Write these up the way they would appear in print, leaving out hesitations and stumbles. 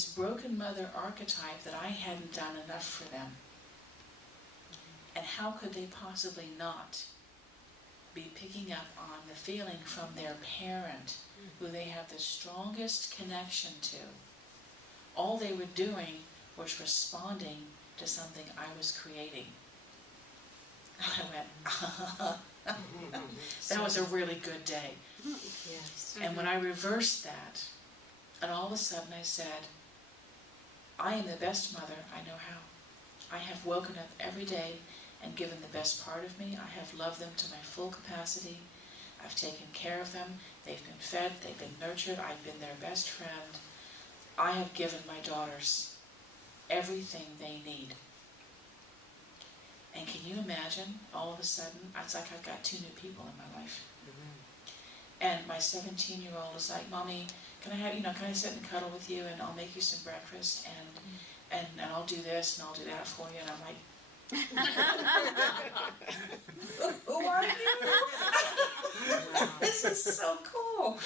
this broken mother archetype that I hadn't done enough for them. And how could they possibly not be picking up on the feeling from their parent, who they have the strongest connection to? All they were doing was responding to something I was creating. I went, that was a really good day. Yes. And when I reversed that, and all of a sudden I said, I am the best mother I know how. I have woken up every day and given the best part of me. I have loved them to my full capacity. I've taken care of them. They've been fed. They've been nurtured. I've been their best friend. I have given my daughters everything they need. And can you imagine, all of a sudden, it's like I've got 2 new people in my life. And my 17-year-old is like, Mommy, can I sit and cuddle with you, and I'll make you some breakfast, and I'll do this and I'll do that for you. And I'm like, who are you? This is so cool.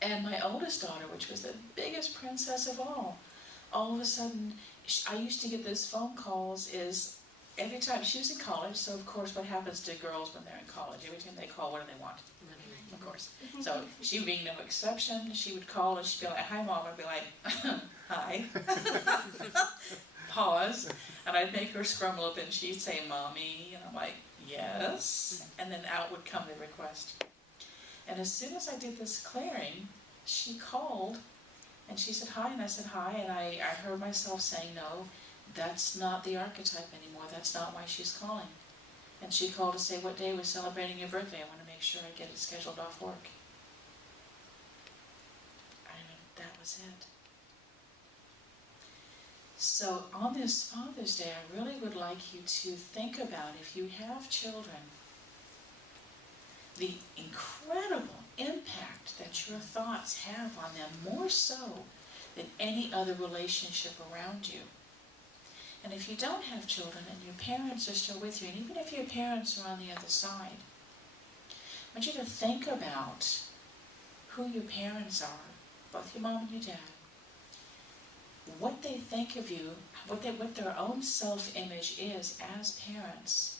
And my oldest daughter, which was the biggest princess of all of a sudden, I used to get those phone calls every time. She was in college, so of course what happens to girls when they're in college? Every time they call, what do they want? Of course. So she being no exception, she would call and she'd be like, hi Mom. I'd be like, hi. Pause. And I'd make her scrumble up and she'd say, Mommy. And I'm like, yes. And then out would come the request. And as soon as I did this clearing, she called and she said hi, and I said hi, and I heard myself saying, no, that's not the archetype anymore. That's not why she's calling. And she called to say, what day we're celebrating your birthday. I want to make sure I get it scheduled off work. And that was it. So on this Father's Day, I really would like you to think about, if you have children, the incredible impact that your thoughts have on them, more so than any other relationship around you. And if you don't have children and your parents are still with you, and even if your parents are on the other side, I want you to think about who your parents are, both your mom and your dad, what they think of you, what their own self-image is as parents,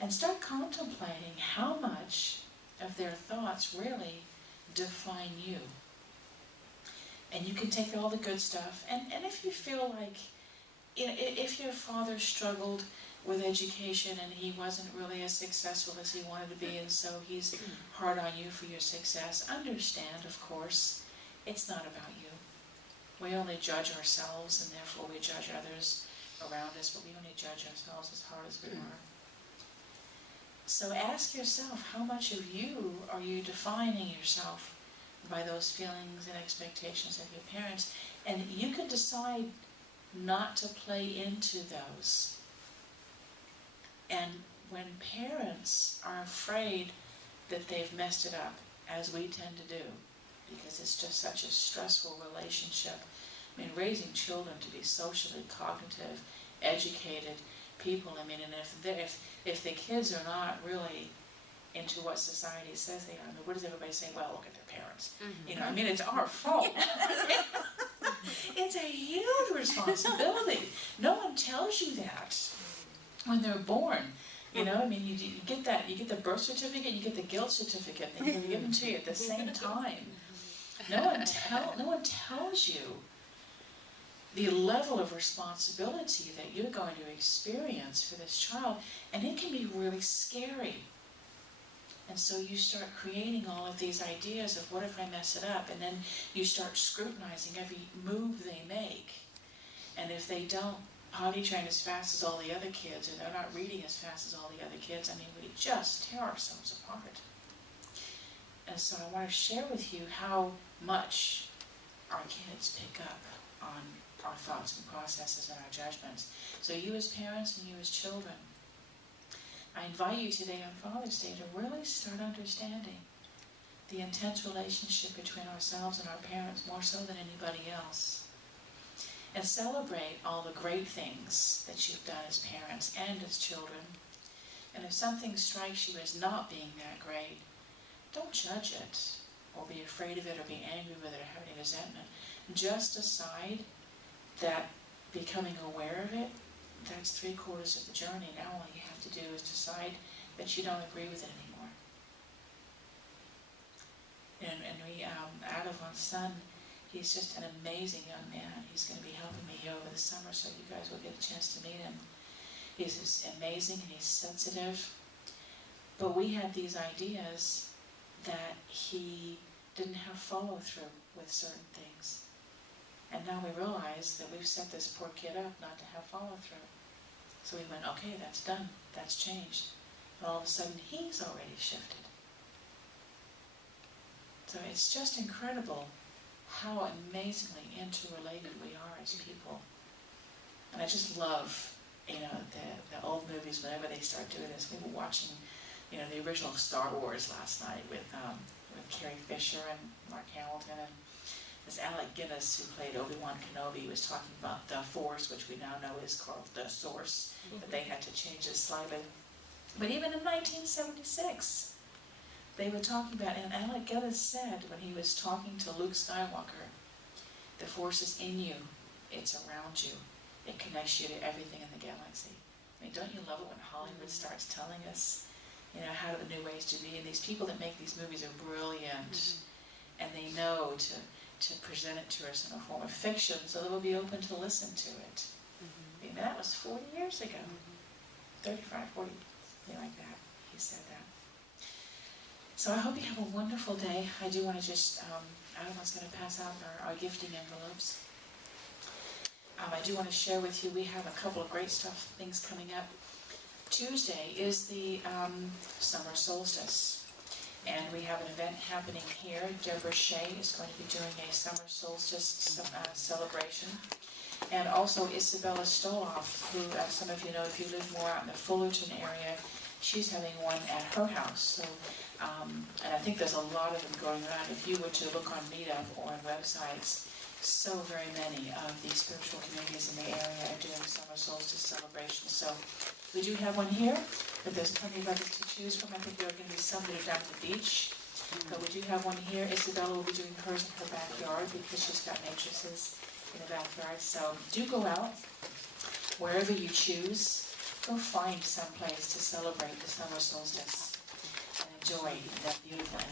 and start contemplating how much of their thoughts really define you. And you can take all the good stuff, and if you feel like, if your father struggled with education and he wasn't really as successful as he wanted to be, and so he's hard on you for your success, understand, of course, it's not about you. We only judge ourselves, and therefore we judge others around us, but we only judge ourselves as hard as we are. So ask yourself, how much of you are you defining yourself by those feelings and expectations of your parents? And you can decide not to play into those. And when parents are afraid that they've messed it up, as we tend to do, because it's just such a stressful relationship. I mean, raising children to be socially cognitive, educated people, I mean, and if the kids are not really into what society says they are, I mean, what does everybody say? Well, look at their parents. You know, I mean, it's our fault. It's a huge responsibility. No one tells you that when they're born. You know, I mean, you get that, you get the birth certificate, you get the guilt certificate, and they give them to you at the same time. No one tells you the level of responsibility that you're going to experience for this child, and it can be really scary. And so you start creating all of these ideas of, what if I mess it up? And then you start scrutinizing every move they make. And if they don't potty train as fast as all the other kids, or they're not reading as fast as all the other kids, I mean, we just tear ourselves apart. And so I want to share with you how much our kids pick up on our thoughts and processes and our judgments. So you as parents and you as children, I invite you today on Father's Day to really start understanding the intense relationship between ourselves and our parents, more so than anybody else. And celebrate all the great things that you've done as parents and as children. And if something strikes you as not being that great, don't judge it, or be afraid of it, or be angry with it, or have any resentment. just decide that becoming aware of it, that's 3/4 of the journey. Now all you have to do is decide that you don't agree with it anymore. And we, Adavon's son, he's just an amazing young man. He's going to be helping me here over the summer, so you guys will get a chance to meet him. He's just amazing and he's sensitive. But we had these ideas that he didn't have follow-through with certain things. And now we realize that we've set this poor kid up not to have follow-through. So we went, okay, that's done. That's changed. And all of a sudden, he's already shifted. So it's just incredible how amazingly interrelated we are as people. And I just love, you know, the old movies, whenever they start doing this. We were watching, you know, the original Star Wars last night with Carrie Fisher and Mark Hamilton, and this Alec Guinness, who played Obi-Wan Kenobi, was talking about the Force, which we now know is called the Source, but they had to change it slightly. But even in 1976, they were talking about, and Alec Guinness said when he was talking to Luke Skywalker, the Force is in you, it's around you, it connects you to everything in the galaxy. I mean, don't you love it when Hollywood starts telling us, you know, how the new ways to be? And these people that make these movies are brilliant, and they know to present it to us in a form of fiction, so that we'll be open to listen to it. I mean, that was 40 years ago, 35, 40, something like that. He said that. So I hope you have a wonderful day. I do want to just, Adam's going to pass out our gifting envelopes. I do want to share with you, we have a couple of great things coming up. Tuesday is the summer solstice. And we have an event happening here. Deborah Shea is going to be doing a summer solstice celebration. And also Isabella Stoloff, who some of you know if you live more out in the Fullerton area, she's having one at her house. So, and I think there's a lot of them going around. If you were to look on Meetup or on websites, so very many of the spiritual communities in the area are doing summer solstice celebrations. So we do have one here, but there's plenty of others to choose from. I think there are going to be some that are down at the beach, but we do have one here. Isabella will be doing hers in her backyard because she's got matrices in the backyard. So do go out, wherever you choose, go find some place to celebrate the summer solstice and enjoy that beautiful